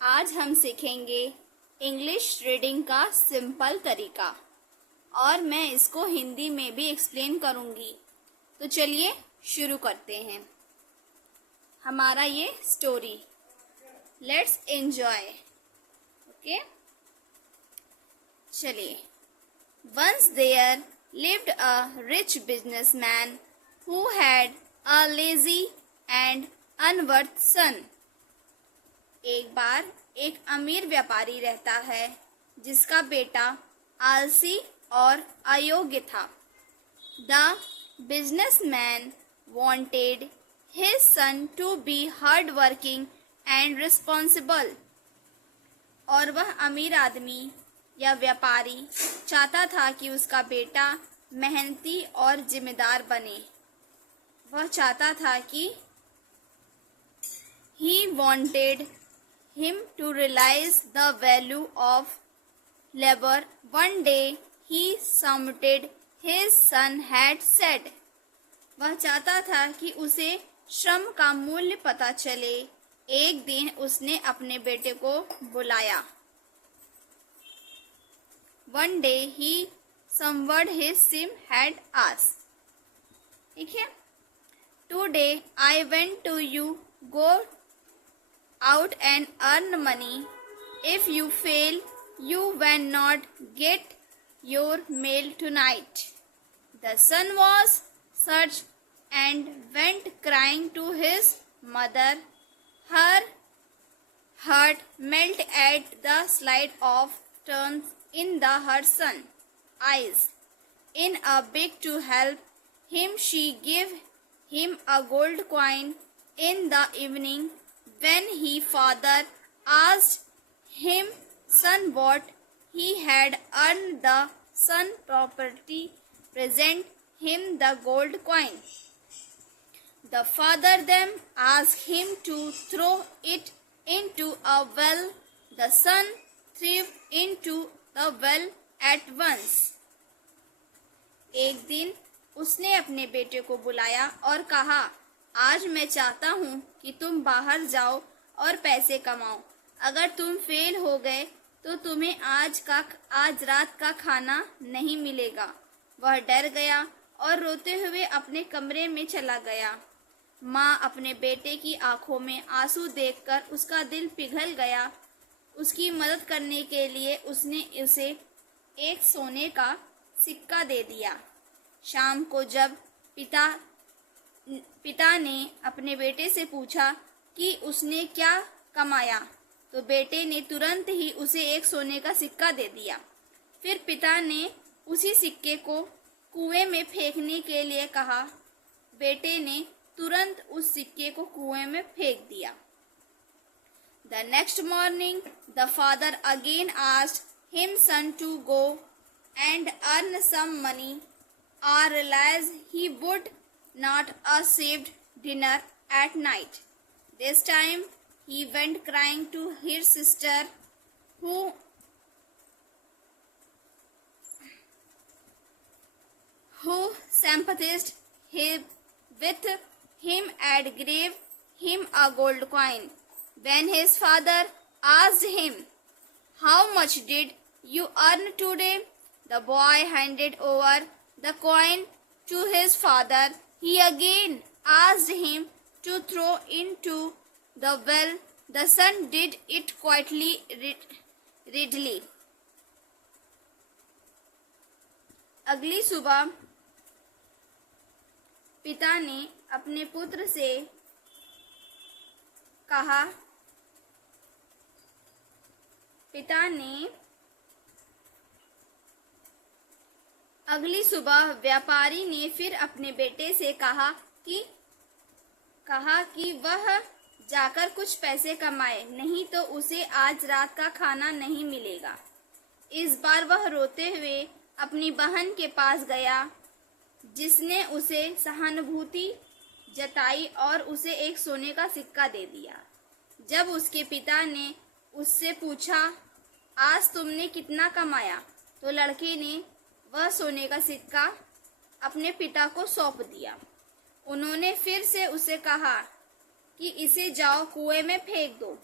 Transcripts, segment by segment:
आज हम सीखेंगे इंग्लिश रीडिंग का सिंपल तरीका और मैं इसको हिंदी में भी एक्सप्लेन करूँगी। तो चलिए शुरू करते हैं हमारा ये स्टोरी। Let's enjoy. ओके, चलिए। Once there lived a rich businessman who had a lazy and unworthy son. एक बार एक अमीर व्यापारी रहता है जिसका बेटा आलसी और अयोग्य था। The businessman wanted his son to be hardworking and responsible. और वह अमीर आदमी या व्यापारी चाहता था कि उसका बेटा मेहनती और जिम्मेदार बने। वह चाहता था कि he wanted him to realize the value of labor. One day he submitted his son had said. वह चाहता था कि उसे श्रम का मूल्य पता चले। एक दिन उसने अपने बेटे को बुलाया। One day he summoned his son had asked. ठीक है। Today I went to you go out and earn money. If you fail, you will not get your meal tonight. The son was searched and went crying to his mother. Her heart melted at the sight of tears in her son's eyes. In a bid to help him, she gave him a gold coin. In the evening, when his father asked him son what he had earned, the son properly present him the gold coin. The father then asked him to throw it into a well. The son threw into the well at once. एक दिन उसने अपने बेटे को बुलाया और कहा, आज मैं चाहता हूँ कि तुम बाहर जाओ और पैसे कमाओ। अगर तुम फेल हो गए तो तुम्हें आज रात का खाना नहीं मिलेगा। वह डर गया और रोते हुए अपने कमरे में चला गया। माँ अपने बेटे की आंखों में आंसू देखकर उसका दिल पिघल गया। उसकी मदद करने के लिए उसने उसे एक सोने का सिक्का दे दिया। शाम को जब पिता ने अपने बेटे से पूछा कि उसने क्या कमाया, तो बेटे ने तुरंत ही उसे एक सोने का सिक्का दे दिया। फिर पिता ने उसी सिक्के को कुएं में फेंकने के लिए कहा। बेटे ने तुरंत उस सिक्के को कुएं में फेंक दिया। The next morning, the father again asked his son to go and earn some money, or realized he would not have saved dinner at night. This time, he went crying to his sister, who sympathized with him and gave him a gold coin. When his father asked him, how much did you earn today? The boy handed over the coin to his father. He again asked him to throw into the well. The son did it quietly, readily. अगली सुबह पिता ने अपने पुत्र से कहा। अगली सुबह व्यापारी ने फिर अपने बेटे से कहा कि वह जाकर कुछ पैसे कमाए, नहीं तो उसे आज रात का खाना नहीं मिलेगा। इस बार वह रोते हुए अपनी बहन के पास गया, जिसने उसे सहानुभूति जताई और उसे एक सोने का सिक्का दे दिया। जब उसके पिता ने उससे पूछा, आज तुमने कितना कमाया, तो लड़के ने वह सोने का सिक्का अपने पिता को सौंप दिया। उन्होंने फिर से उसे कहा कि इसे जाओ कुएं में फेंक दो।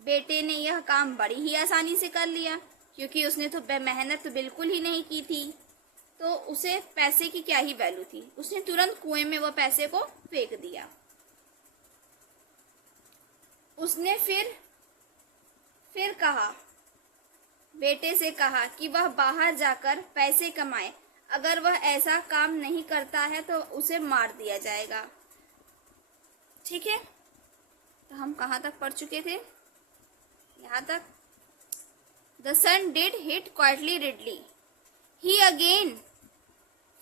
बेटे ने यह काम बड़ी ही आसानी से कर लिया, क्योंकि उसने तो मेहनत बिल्कुल ही नहीं की थी, तो उसे पैसे की क्या ही वैल्यू थी। उसने तुरंत कुएं में वह पैसे को फेंक दिया। उसने फिर कहा, बेटे से कहा कि वह बाहर जाकर पैसे कमाए। अगर वह ऐसा काम नहीं करता है तो उसे मार दिया जाएगा। ठीक है, तो हम कहाँ तक पढ़ चुके थे? यहाँ तक। The son did hit quietly Ridley. He again,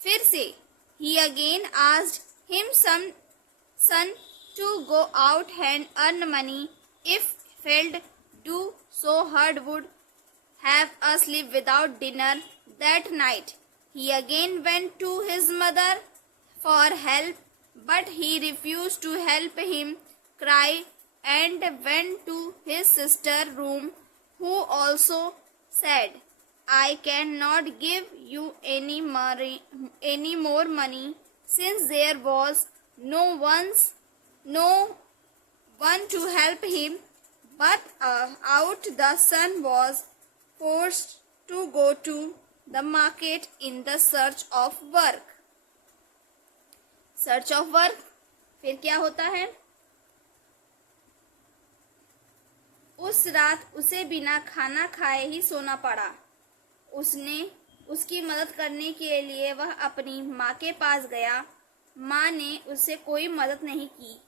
फिर से, he again asked him son to go out and earn money. If failed do so, Herd would have us live without dinner that night. He again went to his mother for help, but he refused to help him cry and went to his sister's room, who also said, I cannot give you any more money, since there was no one to help him. But out the son was forced to go to the market in the search of work. Search of work, फिर क्या होता है? उस रात उसे बिना खाना खाए ही सोना पड़ा। उसकी मदद करने के लिए वह अपनी माँ के पास गया। माँ ने उससे कोई मदद नहीं की।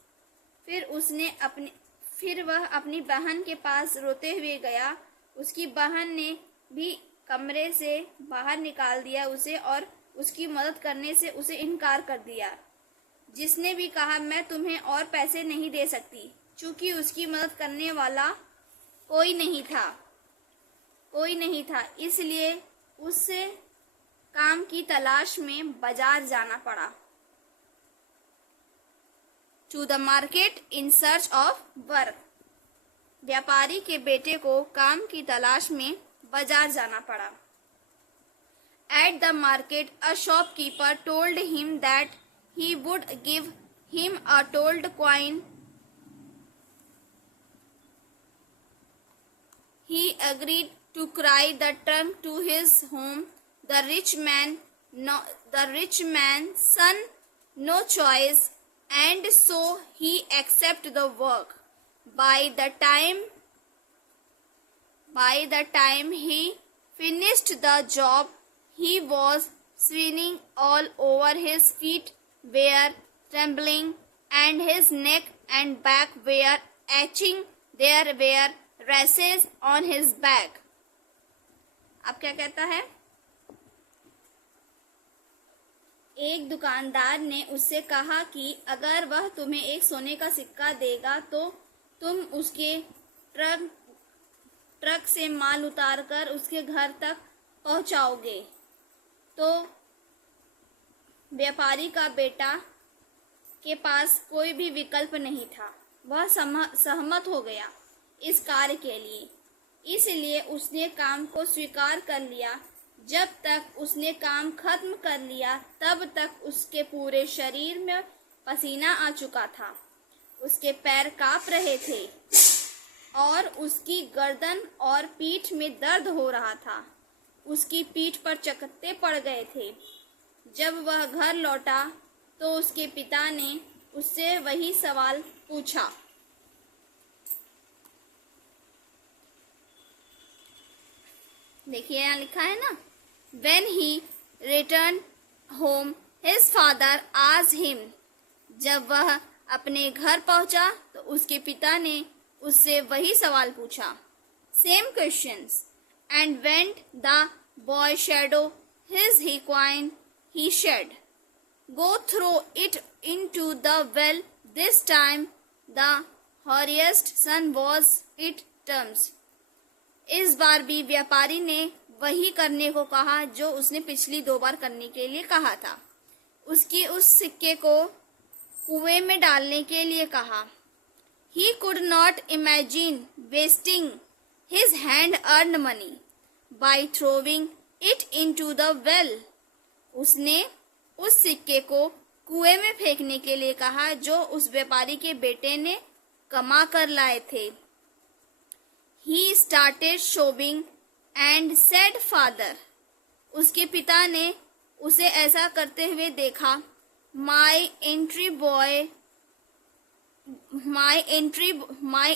फिर वह अपनी बहन के पास रोते हुए गया। उसकी बहन ने भी कमरे से बाहर निकाल दिया उसे और उसकी मदद करने से उसे इनकार कर दिया। जिसने भी कहा, मैं तुम्हें और पैसे नहीं दे सकती, चूँकि उसकी मदद करने वाला कोई नहीं था, इसलिए उसे काम की तलाश में बाजार जाना पड़ा। To the market in search of work, व्यापारी के बेटे को काम की तलाश में बाजार जाना पड़ा। At the market a shopkeeper told him that he would give him a gold coin. He agreed to carry the trunk to his home. The rich man's son no choice, and so he accepted the work. By the time he finished the job, he was swinging all over his feet were trembling, and his neck and back were aching. There were rashes on his back. अब क्या कहता है? एक दुकानदार ने उससे कहा कि अगर वह तुम्हें एक सोने का सिक्का देगा तो तुम उसके ट्रक से माल उतारकर उसके घर तक पहुंचाओगे। तो व्यापारी का बेटा के पास कोई भी विकल्प नहीं था। वह सहमत हो गया इस कार्य के लिए, इसलिए उसने काम को स्वीकार कर लिया। जब तक उसने काम खत्म कर लिया तब तक उसके पूरे शरीर में पसीना आ चुका था। उसके पैर कांप रहे थे और उसकी गर्दन और पीठ में दर्द हो रहा था। उसकी पीठ पर चकत्ते पड़ गए थे। जब वह घर लौटा तो उसके पिता ने उससे वही सवाल पूछा। देखिए यहाँ लिखा है ना, When he returned home, his father asked him. जब वह अपने घर पहुंचा तो उसके पिता ने उससे वही सवाल पूछा। Same questions. And when the boy shadowed his coin, he said, Go throw it into the well. This time the horiest son was it terms. इस बार भी व्यापारी ने वही करने को कहा जो उसने पिछली 2 बार करने के लिए कहा था। उसकी उस सिक्के को कुएं में डालने के लिए कहा। He could not imagine wasting his hand-earned money by throwing it into the well. उसने उस सिक्के को कुएं में फेंकने के लिए कहा जो उस व्यापारी के बेटे ने कमा कर लाए थे। started sobbing and said, "Father," उसके पिता ने उसे ऐसा करते हुए देखा। My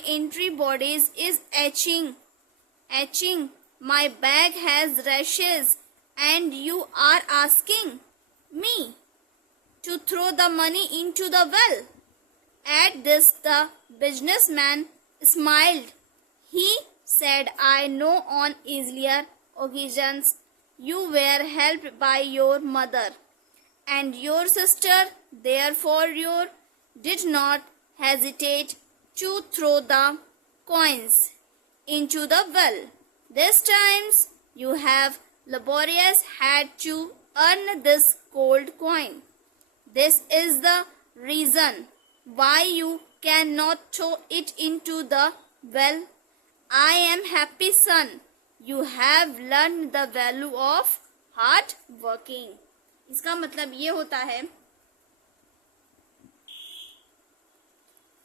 entry bodies is itching. My back has rashes, and you are asking me to throw the money into the well. At this, the businessman smiled. He said, "I know on earlier occasions you were helped by your mother and your sister, therefore you did not hesitate to throw the coins into the well. This time you have laborious had to earn this gold coin. This is the reason why you cannot throw it into the well. I am happy, son. You have learned the value of hard working." इसका मतलब ये होता है,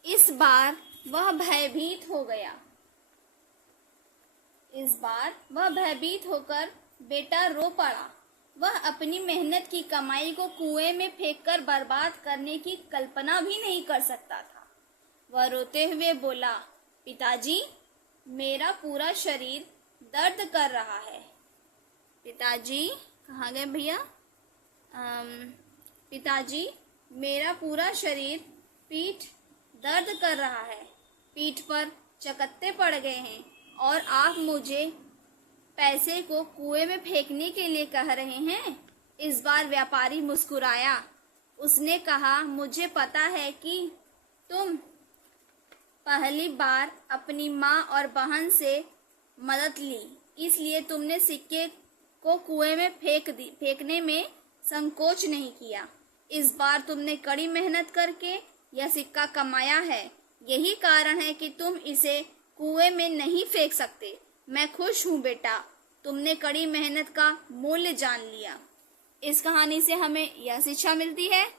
इस बार वह भयभीत हो गया। इस बार वह भयभीत होकर बेटा रो पड़ा। वह अपनी मेहनत की कमाई को कुएं में फेंककर बर्बाद करने की कल्पना भी नहीं कर सकता था। वह रोते हुए बोला, "पिताजी, मेरा पूरा शरीर दर्द कर रहा है।" पिताजी कहाँ गए भैया? पिताजी, मेरा पूरा शरीर पीठ दर्द कर रहा है, पीठ पर चकत्ते पड़ गए हैं और आप मुझे पैसे को कुएं में फेंकने के लिए कह रहे हैं। इस बार व्यापारी मुस्कुराया। उसने कहा, "मुझे पता है कि तुम पहली बार अपनी माँ और बहन से मदद ली, इसलिए तुमने सिक्के को कुएं में फेंकने में संकोच नहीं किया। इस बार तुमने कड़ी मेहनत करके यह सिक्का कमाया है। यही कारण है कि तुम इसे कुएं में नहीं फेंक सकते। मैं खुश हूँ बेटा, तुमने कड़ी मेहनत का मूल्य जान लिया।" इस कहानी से हमें यह शिक्षा मिलती है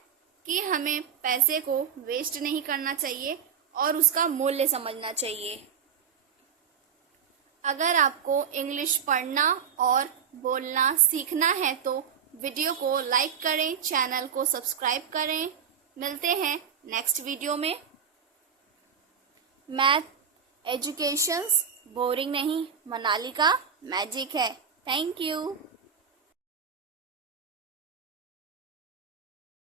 कि हमें पैसे को वेस्ट नहीं करना चाहिए और उसका मूल्य समझना चाहिए। अगर आपको इंग्लिश पढ़ना और बोलना सीखना है तो वीडियो को लाइक करें, चैनल को सब्सक्राइब करें। मिलते हैं नेक्स्ट वीडियो में। मैथ एजुकेशंस बोरिंग नहीं, मनाली का मैजिक है। Thank you.